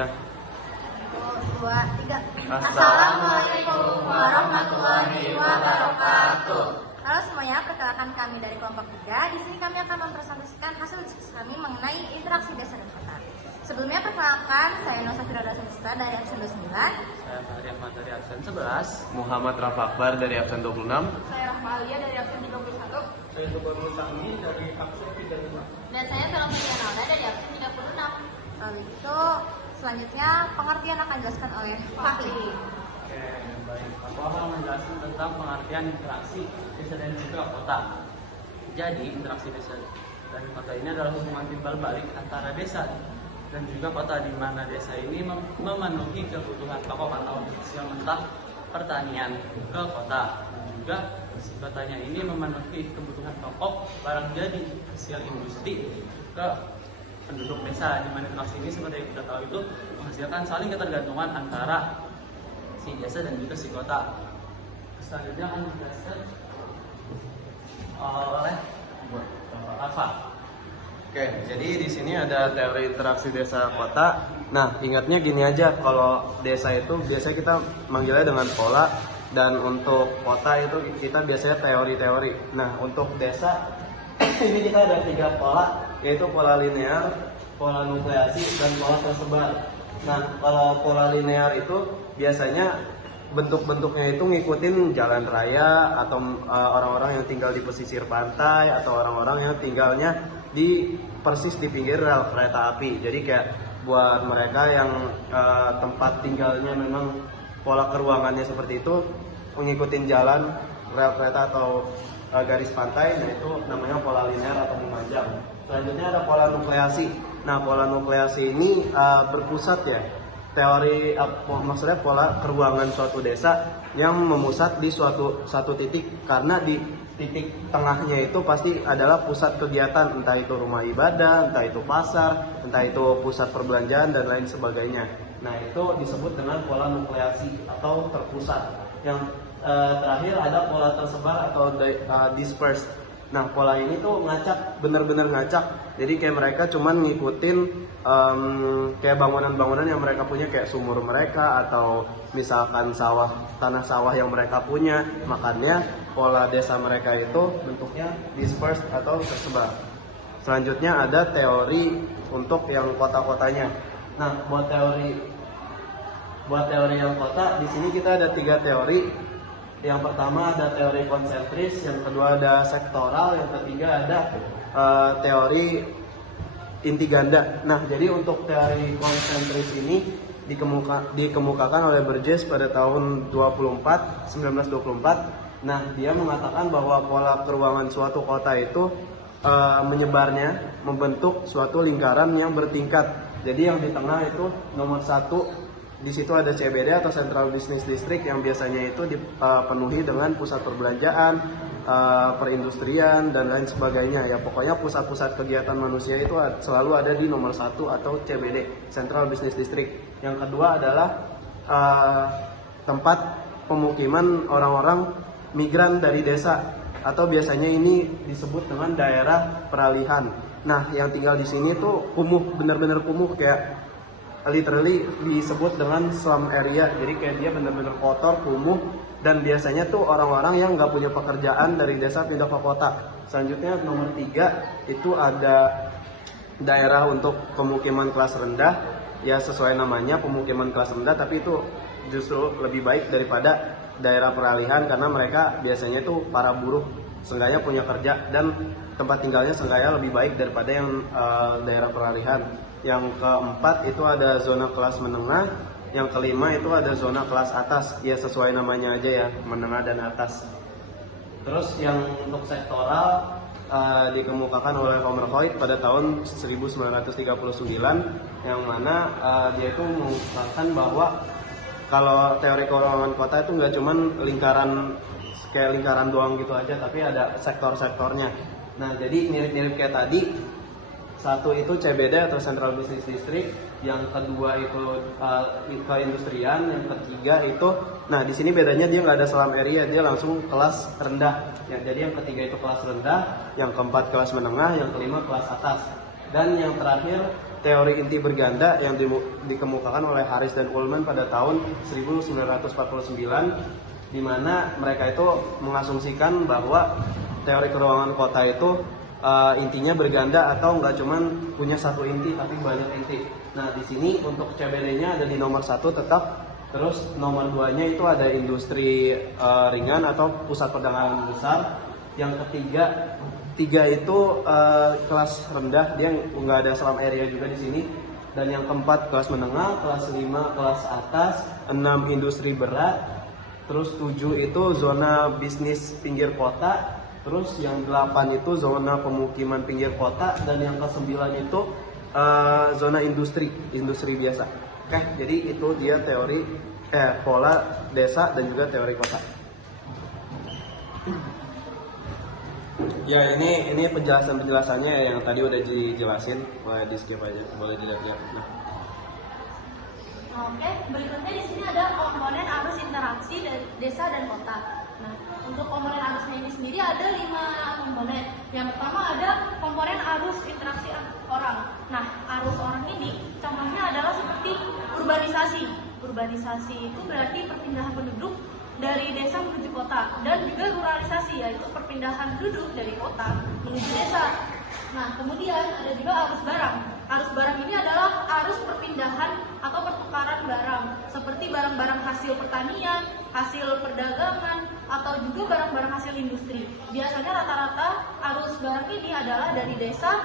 Dah. 1, 2, 3. Assalamualaikum warahmatullahi wabarakatuh. Halo semuanya, perkenalkan kami dari kelompok 3. Di sini kami akan mempresentasikan hasil diskusi kami mengenai interaksi desa dan kota. Sebelumnya perkenalkan, saya Nosa Firdaus Nista dari absen 29. Saya Fahri Ahmad dari absen 11. Muhammad Rafa Akbar dari absen 26. Saya Rahmalia dari absen 31. Saya Tuban Musangi dari absen 35. Dan saya Veronica Nalda dari absen 36. Lalu itu selanjutnya pengertian akan dijelaskan oleh Fahri. Oke, baik. Aku akan menjelaskan tentang pengertian interaksi desa dan juga kota. Jadi, interaksi desa dan kota ini adalah hubungan timbal balik antara desa dan juga kota, di mana desa ini memenuhi kebutuhan pokok atau hasil mentah pertanian ke kota. Dan juga si kotanya ini memenuhi kebutuhan pokok barang jadi hasil industri ke penduduk desa, di mana interaksi ini seperti yang kita tahu itu menghasilkan saling ketergantungan antara si desa dan juga si kota. Selanjutnya akan dijelaskan oleh Bapak Alfa. Oke, jadi di sini ada teori interaksi desa kota. Nah, ingatnya gini aja, kalau desa itu biasanya kita manggilnya dengan pola, dan untuk kota itu kita biasanya teori-teori. Nah, untuk desa ini kita ada 3 pola, yaitu pola linear, pola nukleasi, dan pola tersebar. Nah, kalau pola linear itu biasanya bentuk-bentuknya itu ngikutin jalan raya atau orang-orang yang tinggal di pesisir pantai atau orang-orang yang tinggalnya di persis di pinggir rel kereta api. Jadi kayak buat mereka yang tempat tinggalnya memang pola keruangannya seperti itu, mengikuti jalan rel kereta atau garis pantai, nah itu namanya pola linear atau memanjang. Selanjutnya ada pola nukleasi. Nah, pola nukleasi ini berpusat ya. Teori maksudnya pola keruangan suatu desa yang memusat di satu titik, karena di titik tengahnya itu pasti adalah pusat kegiatan, entah itu rumah ibadah, entah itu pasar, entah itu pusat perbelanjaan dan lain sebagainya. Nah, itu disebut dengan pola nukleasi atau terpusat. Yang terakhir ada pola tersebar atau dispersed. Nah, pola ini tuh ngacak, bener-bener ngacak. Jadi kayak mereka cuman ngikutin kayak bangunan-bangunan yang mereka punya, kayak sumur mereka atau misalkan tanah sawah yang mereka punya. Makanya pola desa mereka itu bentuknya dispersed atau tersebar. Selanjutnya ada teori untuk yang kota-kotanya. Nah, buat teori yang kota, di sini kita ada 3 teori. Yang pertama ada teori konsentris, yang kedua ada sektoral, yang ketiga ada teori inti ganda. Nah, jadi untuk teori konsentris ini dikemukakan oleh Burgess pada tahun 1924. Nah, dia mengatakan bahwa pola keruangan suatu kota itu menyebarnya membentuk suatu lingkaran yang bertingkat. Jadi yang di tengah itu nomor 1. Di situ ada CBD atau Central Business District, yang biasanya itu dipenuhi dengan pusat perbelanjaan, perindustrian dan lain sebagainya. Ya pokoknya pusat-pusat kegiatan manusia itu selalu ada di nomor 1 atau CBD, Central Business District. Yang kedua adalah tempat pemukiman orang-orang migran dari desa, atau biasanya ini disebut dengan daerah peralihan. Nah, yang tinggal di sini tuh kumuh, benar-benar kumuh, kayak literally disebut dengan slum area. Jadi kayak dia benar-benar kotor, kumuh, dan biasanya tuh orang-orang yang nggak punya pekerjaan dari desa pindah ke kota. Selanjutnya nomor 3 itu ada daerah untuk pemukiman kelas rendah. Ya sesuai namanya, pemukiman kelas rendah, tapi itu justru lebih baik daripada daerah peralihan, karena mereka biasanya tuh para buruh, seenggaknya punya kerja dan tempat tinggalnya seenggaknya lebih baik daripada yang daerah peralihan. Yang keempat itu ada zona kelas menengah. Yang kelima itu ada zona kelas atas. Ya sesuai namanya aja ya, menengah dan atas. Terus yang untuk sektoral dikemukakan oleh Homer Hoyt pada tahun 1939, yang mana dia itu mengungkapkan bahwa kalau teori keruangan kota itu nggak cuman kayak lingkaran doang gitu aja, tapi ada sektor-sektornya. Nah, jadi mirip-mirip kayak tadi. 1 itu CBD atau Central Business District, yang kedua itu keindustrian, yang ketiga itu, nah di sini bedanya dia nggak ada slum area, dia langsung kelas rendah. Ya, jadi yang ketiga itu kelas rendah, yang keempat kelas menengah, yang kelima kelas atas, dan yang terakhir teori inti berganda yang dikemukakan oleh Harris dan Ullman pada tahun 1949, di mana mereka itu mengasumsikan bahwa teori keruangan kota itu intinya berganda atau nggak cuman punya satu inti tapi banyak inti. Nah di sini untuk CBD-nya ada di nomor 1 tetap, terus nomor 2-nya itu ada industri ringan atau pusat perdagangan besar. Yang tiga itu kelas rendah, dia nggak ada slum area juga di sini. Dan yang keempat kelas menengah, kelas 5 kelas atas, 6 industri berat, terus 7 itu zona bisnis pinggir kota. Terus yang 8 itu zona pemukiman pinggir kota, dan yang ke-9 itu zona industri biasa. Oke, jadi itu dia teori pola desa dan juga teori kota. Ya ini penjelasannya yang tadi udah dijelasin, boleh di skip aja, boleh dilihat. Nah. Oke, berikutnya di sini ada komponen arus interaksi dari desa dan kota. Nah, untuk komponen arusnya ini sendiri ada 5 komponen. Yang pertama ada komponen arus interaksi orang. Nah, arus orang ini contohnya adalah seperti urbanisasi. Urbanisasi itu berarti perpindahan penduduk dari desa menuju kota, dan juga ruralisasi, yaitu perpindahan penduduk dari kota menuju desa. Nah, kemudian ada juga arus barang. Arus barang ini adalah arus perpindahan atau pertukaran barang, seperti barang-barang hasil pertanian, hasil perdagangan, atau juga barang-barang hasil industri. Biasanya rata-rata arus barang ini adalah dari desa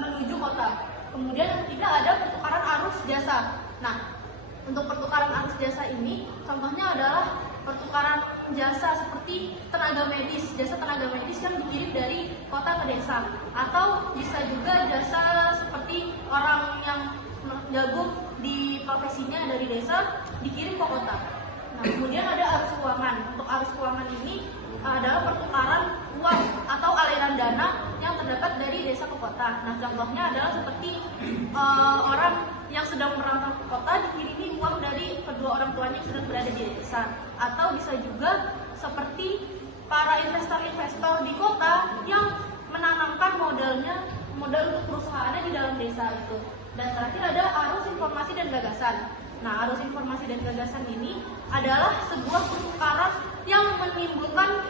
menuju kota. Kemudian yang ketiga ada pertukaran arus jasa. Nah, untuk pertukaran arus jasa ini contohnya adalah pertukaran jasa seperti tenaga medis, jasa tenaga medis yang dikirim dari kota ke desa, atau bisa juga jasa seperti orang yang jago di profesinya dari desa dikirim ke kota. Nah, kemudian ada arus keuangan. Untuk arus keuangan ini adalah pertukaran uang atau aliran dana yang terdapat dari desa ke kota. Nah, contohnya adalah seperti orang yang sedang merantau ke kota dikirimi uang dari kedua orang tuanya yang sedang berada di desa, atau bisa juga seperti para investor-investor di kota yang menanamkan modal untuk perusahaannya di dalam desa itu. Dan terakhir ada arus informasi dan gagasan. Nah, arus informasi dan gagasan ini adalah sebuah pertukaran yang menimbulkan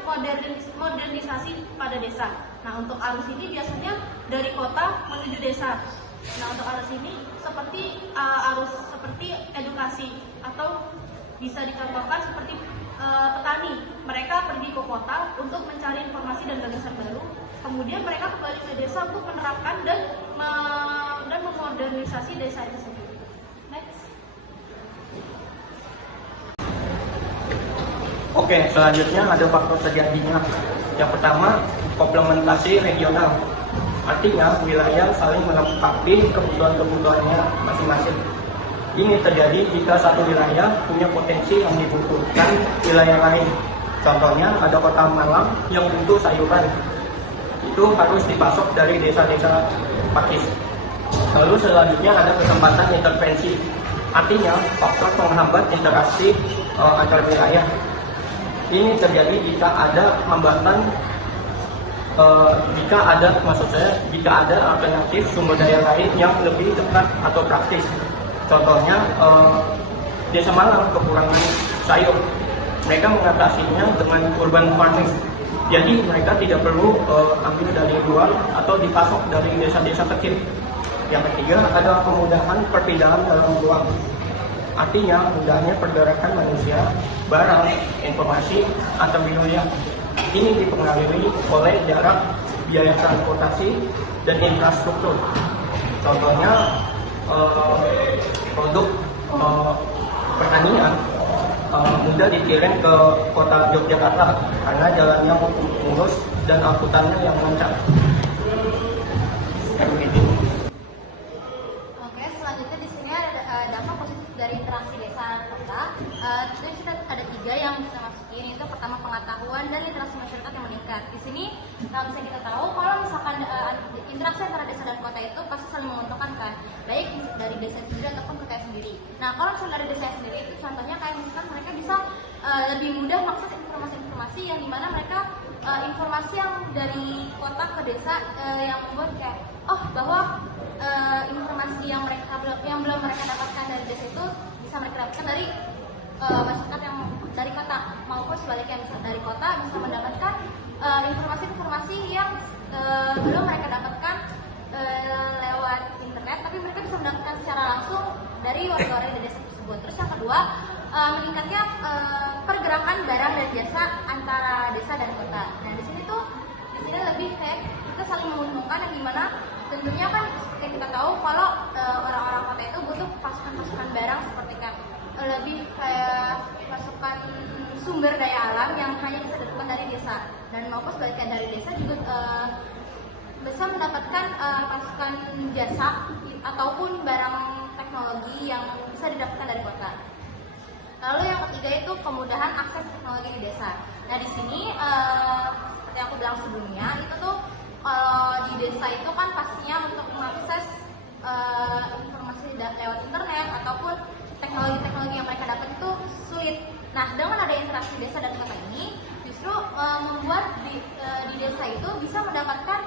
modernisasi pada desa. Nah, untuk arus ini biasanya dari kota menuju desa. Nah, untuk arus ini seperti edukasi, atau bisa dicontohkan seperti petani. Mereka pergi ke kota untuk mencari informasi dan gagasan baru. Kemudian mereka kembali ke desa untuk menerapkan dan memodernisasi desa itu sendiri. Next. Oke, selanjutnya ada faktor terjadinya. Yang pertama, komplementasi regional. Artinya wilayah saling melengkapi kebutuhan-kebutuhannya masing-masing. Ini terjadi jika satu wilayah punya potensi yang dibutuhkan wilayah lain. Contohnya ada kota Malang yang butuh sayuran, itu harus dipasok dari desa-desa Pakis. Lalu selanjutnya ada kesempatan intervensi. Artinya faktor penghambat interaksi antar wilayah. Ini terjadi jika ada hambatan, jika ada alternatif sumber daya lain yang lebih dekat atau praktis. Contohnya desa Malang kekurangan sayur, mereka mengatasinya dengan urban farming. Jadi mereka tidak perlu ambil dari luar atau dipasok dari desa-desa kecil. Yang ketiga ada kemudahan perpindahan dalam ruang. Artinya mudahnya pergerakan manusia, barang, informasi antar wilayah. Ini dipengaruhi oleh jarak, biaya transportasi, dan infrastruktur. Contohnya produk pertanian mudah dikirim ke kota Yogyakarta karena jalannya mulus dan angkutannya yang lancar. Oke, selanjutnya di sini ada dampak positif dari interaksi desa dan kota. Itu kita ada 3 yang bisa masukin. Itu pertama pengetahuan dan interaksi masyarakat yang meningkat. Di sini bisa kita tahu kalau misalkan interaksi antara desa dan kota itu pasti saling menguntungkan kan, baik dari desa sendiri ataupun kota sendiri. Nah, kalau misalnya dari desa sendiri itu contohnya kayak misalkan mereka bisa lebih mudah mengakses informasi-informasi yang dimana mereka informasi yang dari kota ke desa yang membuat kayak bahwa informasi yang belum mereka dapatkan dari desa itu bisa mereka dapatkan dari masyarakat yang dari kota, maupun sebaliknya misalnya dari kota bisa mendapatkan informasi-informasi yang belum mereka dapatkan lewat internet, tapi mereka bisa mendapatkan secara langsung dari warga-warga di desa tersebut. Terus yang kedua, meningkatnya pergerakan barang dan jasa antara desa dan kota. Nah di sini lebih kayak kita saling menguntungkan, yang dimana tentunya kan seperti kita tahu kalau orang-orang kota itu butuh pasukan-pasukan barang seperti kan lebih kayak pasukan sumber daya alam yang hanya bisa ditemukan dari desa, dan maupun sebaliknya dari desa juga bisa mendapatkan pasukan jasa ataupun barang teknologi yang bisa didapatkan dari kota. Lalu yang ketiga itu kemudahan akses teknologi di desa. Nah di sini seperti yang aku bilang sebelumnya, itu tuh di desa itu kan pastinya untuk mengakses informasi lewat internet ataupun teknologi-teknologi yang mereka dapat itu sulit. Nah dengan ada interaksi desa dan kota ini justru membuat di desa itu bisa mendapatkan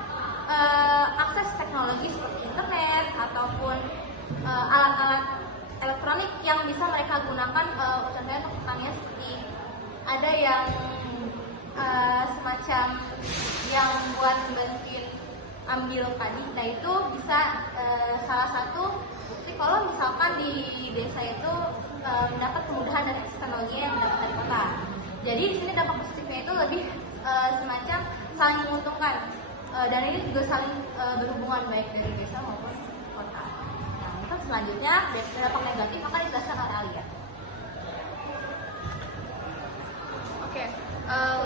akses teknologi seperti internet ataupun alat-alat elektronik yang bisa mereka gunakan, contohnya untuk pertanian seperti ada yang semacam yang buat bantuin ambil padi. Nah itu bisa salah satu bukti kalau misalkan di desa itu mendapat kemudahan dari teknologi yang dapat dari kota. Jadi di sini dampak positifnya itu lebih semacam saling menguntungkan, dan ini juga saling berhubungan baik dari desa maupun kota. Nah untuk selanjutnya dampak negatif akan dijelaskan oleh Alia. Oke,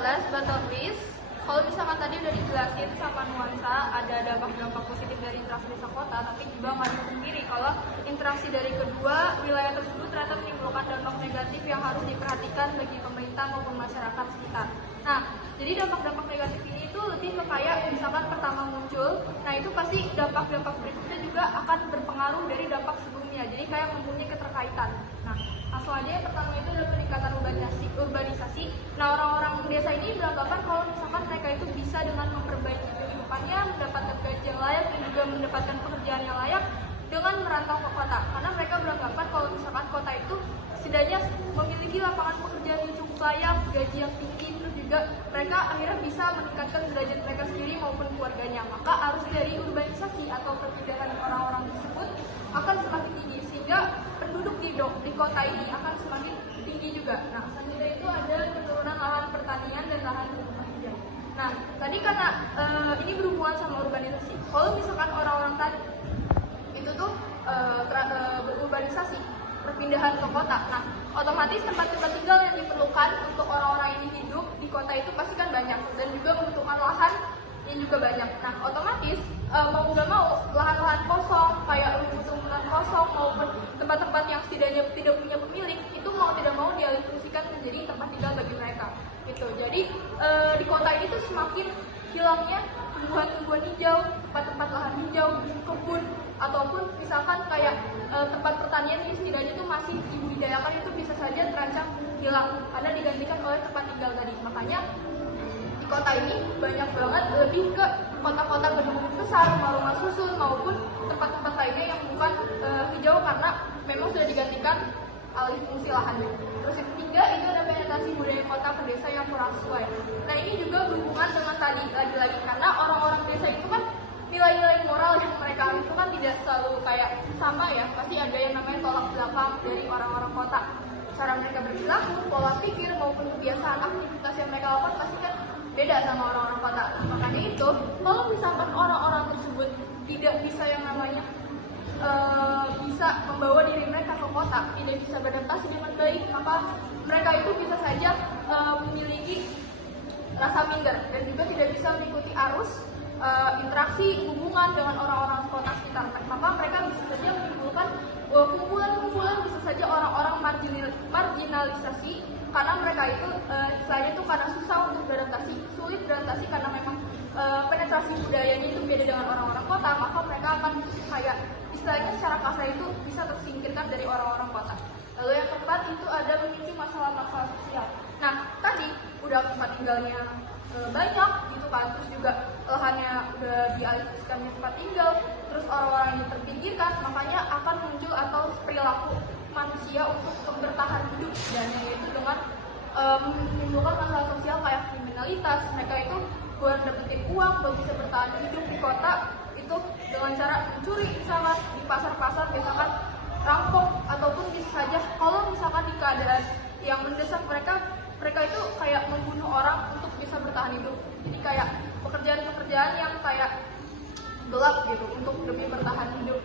last but not least, kalau misalkan tadi udah dijelasin sama nuansa ada dampak-dampak positif dari interaksi desa kota, tapi juga nggak sendiri kalau interaksi dari kedua wilayah tersebut ternyata menimbulkan dampak negatif yang harus diperhatikan bagi pemerintah maupun masyarakat sekitar. Nah, jadi dampak-dampak negatif ini itu lebih ke kayak misalkan pertama muncul, nah itu pasti dampak-dampak berikutnya juga akan berpengaruh dari dampak sebelumnya, jadi kayak mempunyai keterkaitan. Nah, langsung aja yang pertama itu adalah peningkatan urbanisasi. Nah, orang-orang desa ini beranggapan kalau misalkan mereka itu bisa dengan memperbaiki kehidupannya, mendapatkan gaji yang layak dan juga mendapatkan pekerjaan yang layak dengan merantau ke kota. Karena mereka beranggapan kalau misalkan kota itu setidaknya memiliki lapangan pekerjaan yang cukup layak, gaji yang tinggi, terus juga mereka akhirnya bisa meningkatkan derajat mereka sendiri maupun keluarganya. Maka arus dari urbanisasi atau perpindahan orang-orang tersebut akan semakin tinggi, sehingga penduduk di kota ini akan semakin tinggi juga. Nah, selanjutnya itu ada penurunan lahan pertanian dan lahan permukiman hijau. Nah, tadi karena ini berhubungan sama urbanisasi. Kalau misalkan orang-orang tadi itu tuh berurbanisasi, perpindahan ke kota. Nah, otomatis tempat-tempat tinggal yang diperlukan untuk orang-orang ini hidup di kota itu pasti kan banyak, dan juga membutuhkan lahan yang juga banyak. Nah, otomatis mau nggak mau lahan-lahan kosong kayak rumah kosong maupun tempat-tempat yang setidaknya tidak punya pemilik itu mau tidak mau dialihfungsikan menjadi tempat tinggal bagi mereka. Gitu. Jadi di kota ini tuh semakin hilangnya tumbuhan-tumbuhan hijau, tempat-tempat lahan hijau, kebun, ataupun misalkan kayak tempat pertanian ini setidaknya itu masih dibudidayakan, itu bisa saja terancam hilang karena digantikan oleh tempat tinggal tadi. Makanya di kota ini banyak banget lebih ke kota-kota gedung-gedung besar, rumah-rumah susun maupun tempat-tempat lainnya yang bukan hijau karena memang sudah digantikan alih fungsi lahannya. Terus yang ketiga itu ada penetrasi budaya kota ke desa yang kurang sesuai. Nah ini juga berhubungan dengan tadi lagi-lagi karena orang-orang desa itu kan nilai-nilai moral yang mereka itu kan tidak selalu kayak sama ya, pasti ada yang namanya tolak belakang dari orang-orang kota. Cara mereka berperilaku, pola pikir maupun kebiasaan aktivitas yang mereka lakukan pasti kan beda sama orang-orang kota. Makanya itu kalau misalkan orang-orang tersebut tidak bisa yang namanya bisa membawa diri mereka ke kota, tidak bisa beradaptasi dengan baik, maka mereka itu bisa saja memiliki rasa minder dan juga tidak bisa mengikuti arus interaksi hubungan dengan orang-orang kota sekitar. Maka mereka bisa saja menimbulkan kumpulan-kumpulan, bisa saja orang-orang marginalisasi karena mereka itu istilahnya itu karena susah untuk beradaptasi, sulit beradaptasi karena memang penetrasi budayanya itu beda dengan orang-orang kota, maka mereka akan kayak istilahnya secara kasar itu bisa tersingkirkan dari orang-orang kota. Lalu yang keempat itu ada memicu masalah-masalah sosial. Nah tadi udah tempat tinggalnya banyak gitu kan, terus juga lahannya udah dialihkan di tempat tinggal, terus orang-orang ini terpinggirkan, makanya akan muncul atau perilaku manusia untuk bertahan hidup, dan yaitu dengan menimbulkan masalah sosial kayak kriminalitas. Mereka itu buat dapetin uang buat bisa bertahan hidup di kota itu dengan cara mencuri, misalkan di pasar-pasar, misalkan rampok, ataupun bisa saja kalau misalkan di keadaan yang mendesak mereka itu kayak membunuh orang untuk bisa bertahan hidup. Jadi kayak pekerjaan-pekerjaan yang kayak gelap gitu untuk demi bertahan hidup.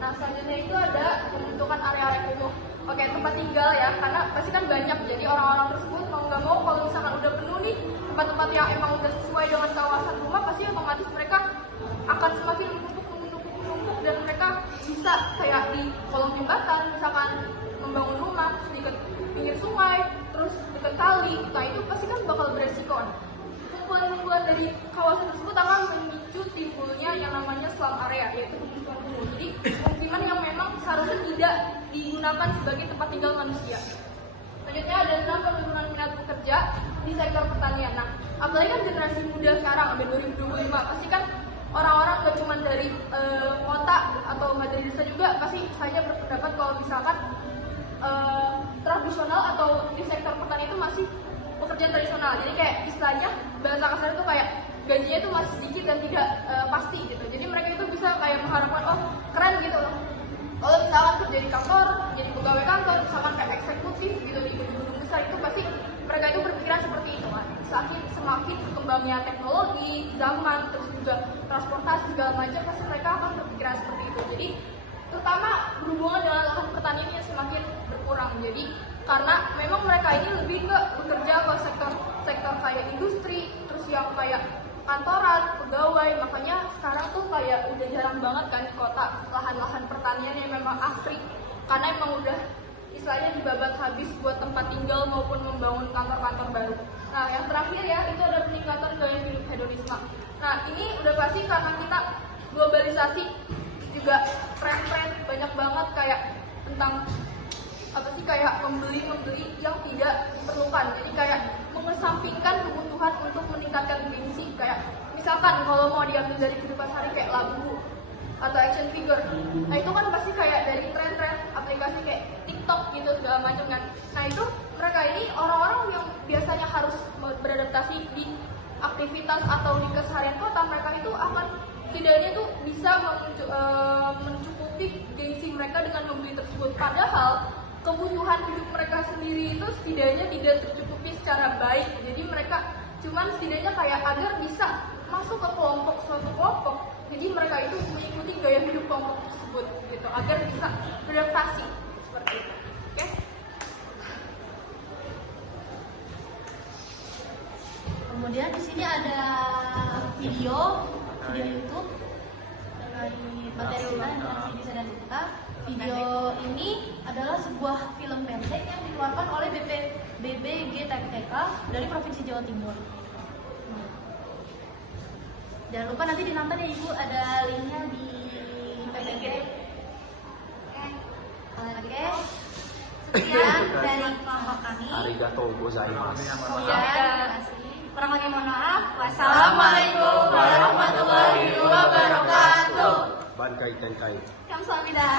Nah, selanjutnya itu ada pembentukan area-area kumuh. Oke, tempat tinggal ya, karena pasti kan banyak, jadi orang-orang tersebut mau nggak mau kalau misalkan udah penuh nih tempat-tempat yang emang udah sesuai dengan kawasan rumah, pasti otomatis mereka akan semakin menumpuk dan mereka bisa kayak di kolong jembatan, misalkan membangun rumah di dekat pinggir sungai, terus dekat kali. Nah, itu pasti kan bakal beresiko. Kumpulan-kumpulan dari kawasan tersebut akan memicu timbulnya yang namanya slum area, yaitu pemukiman kumuh. Jadi pemukiman yang memang seharusnya tidak digunakan sebagai tempat tinggal manusia. Selanjutnya ada tentang penurunan minat pekerja di sektor pertanian. Nah, apalagi kan generasi muda sekarang, sampai 2025, pasti kan orang-orang gak cuma dari kota atau nggak dari desa juga pasti hanya berpendapat kalau misalkan tradisional atau di sektor pertanian itu masih pekerjaan tradisional. Jadi kayak istilahnya bahasa kasar itu kayak gajinya itu masih sedikit dan tidak pasti gitu. Jadi mereka itu bisa kayak mengharapkan, oh keren gitu loh, kalau misalkan kerja di kantor, jadi pegawai kantor, misalkan kayak eksekutif gitu di gedung besar, itu pasti mereka itu berpikiran seperti itu kan. Semakin berkembangnya teknologi, zaman, terus juga transportasi segala macam, pasti mereka akan berpikiran seperti itu. Jadi terutama berhubungan dengan lahan pertanian yang semakin berkurang. Jadi karena memang mereka ini lebih ke bekerja ke sektor kayak industri, terus yang kayak kantoran, pegawai. Makanya sekarang tuh kayak udah jarang banget kan di kota lahan-lahan pertanian yang memang asri, karena emang udah istilahnya dibabat habis buat tempat tinggal maupun membangun kantor-kantor baru. Nah, yang terakhir ya, itu ada peningkatan gaya hidup hedonisme. Nah, ini udah pasti karena kita globalisasi, juga tren-tren banyak banget kayak tentang apa sih, kayak membeli yang tidak diperlukan. Jadi kayak mengesampingkan kebutuhan untuk meningkatkan gengsi. Kayak misalkan kalau mau diambil dari kehidupan hari kayak lagu atau action figure, nah itu kan pasti kayak dari tren-tren aplikasi kayak TikTok gitu segala macam kan. Nah itu mereka ini orang-orang yang biasanya harus beradaptasi di aktivitas atau di keseharian kota, mereka itu akan setidaknya tuh bisa mencukupi gengsi mereka dengan membeli tersebut. Padahal kebutuhan hidup mereka sendiri itu setidaknya tidak tercukupi secara baik. Jadi mereka cuman setidaknya kayak agar bisa masuk ke suatu kelompok. Jadi mereka itu mengikuti gaya hidup kelompok tersebut gitu, agar bisa beradaptasi seperti itu. Oke? Kemudian di sini ada video YouTube dari materi interaksi desa dan kota. Video ini adalah sebuah film pendek yang dikeluarkan oleh BBGTK dari Provinsi Jawa Timur. Jangan lupa nanti dinonton ya Ibu, ada linknya di PBG. Oke. Sekian dari kelompok kami. Arigato gozaimasu. Ya, terima kasih. Kurang lebih mohon maaf. Wassalamualaikum warahmatullahi wabarakatuh. Bankai tenkai. Kamsahamnida.